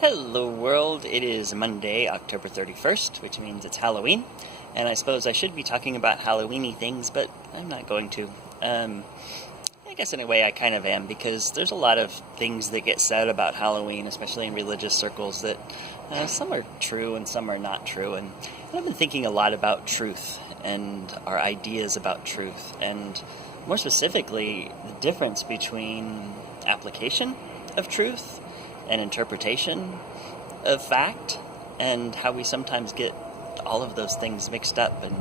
Hello world, it is Monday, October 31st, which means it's Halloween, and I suppose I should be talking about Halloweeny things, but I'm not going to. I guess in a way I kind of am, because there's a lot of things that get said about Halloween, especially in religious circles, that some are true and some are not true, and I've been thinking a lot about truth and our ideas about truth, and more specifically, the difference between application of truth and interpretation of fact, and how we sometimes get all of those things mixed up and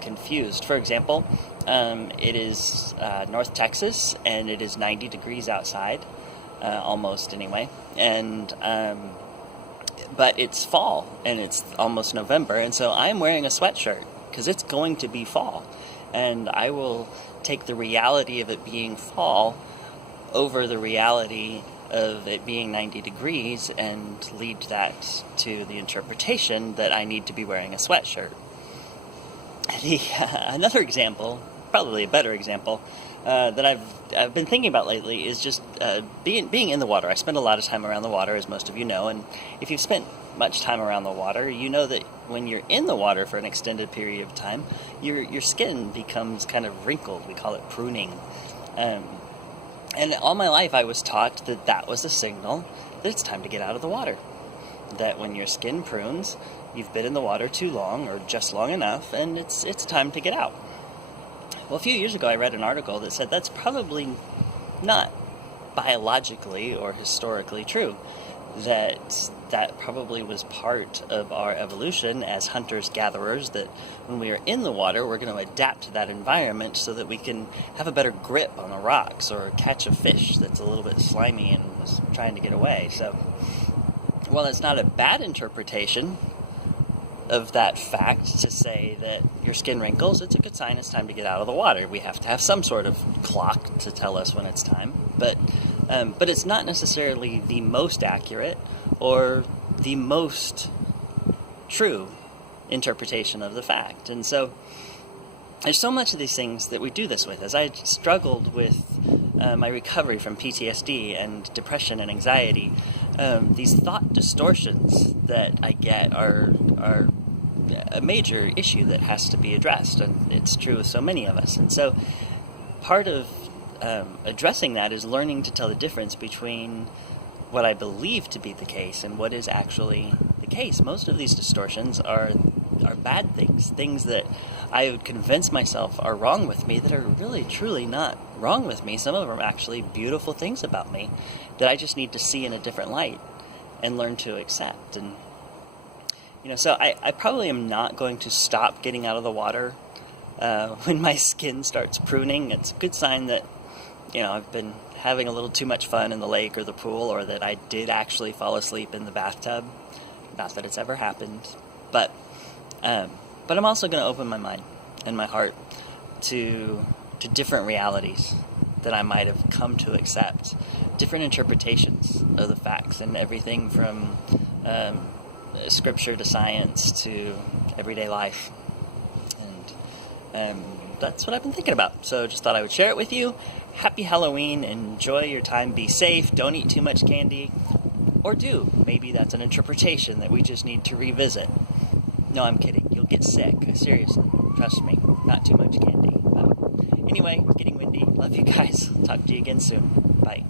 confused. For example, it is North Texas, and it is 90 degrees outside, almost anyway, and but it's fall, and it's almost November, and so I'm wearing a sweatshirt, because it's going to be fall, and I will take the reality of it being fall over the reality of it being 90 degrees and lead that to the interpretation that I need to be wearing a sweatshirt. Another example, probably a better example, that I've been thinking about lately is just being in the water. I spend a lot of time around the water, as most of you know, and if you've spent much time around the water, you know that when you're in the water for an extended period of time, your skin becomes kind of wrinkled. We call it pruning. And all my life I was taught that that was a signal that it's time to get out of the water. That when your skin prunes, you've been in the water too long or just long enough, and it's time to get out. Well, a few years ago I read an article that said that's probably not biologically or historically true. That probably was part of our evolution as hunters-gatherers, that when we are in the water, we're going to adapt to that environment so that we can have a better grip on the rocks or catch a fish that's a little bit slimy and was trying to get away. So, while it's not a bad interpretation of that fact to say that your skin wrinkles, it's a good sign it's time to get out of the water. We have to have some sort of clock to tell us when it's time, but it's not necessarily the most accurate or the most true interpretation of the fact. And so there's so much of these things that we do this with. As I struggled with my recovery from PTSD and depression and anxiety, these thought distortions that I get are a major issue that has to be addressed, and it's true with so many of us. And so part of addressing that is learning to tell the difference between what I believe to be the case and what is actually the case. Most of these distortions are bad things that I would convince myself are wrong with me that are really truly not wrong with me. Some of them are actually beautiful things about me that I just need to see in a different light and learn to accept. And so I probably am not going to stop getting out of the water when my skin starts pruning. It's a good sign that I've been having a little too much fun in the lake or the pool, or that I did actually fall asleep in the bathtub. Not that it's ever happened, but I'm also going to open my mind and my heart to different realities that I might have come to accept, different interpretations of the facts, and everything from scripture to science to everyday life. And that's what I've been thinking about. So just thought I would share it with you. Happy Halloween. Enjoy your time. Be safe. Don't eat too much candy. Or do. Maybe that's an interpretation that we just need to revisit. No, I'm kidding. You'll get sick. Seriously. Trust me. Not too much candy. Anyway, it's getting windy. Love you guys. Talk to you again soon. Bye.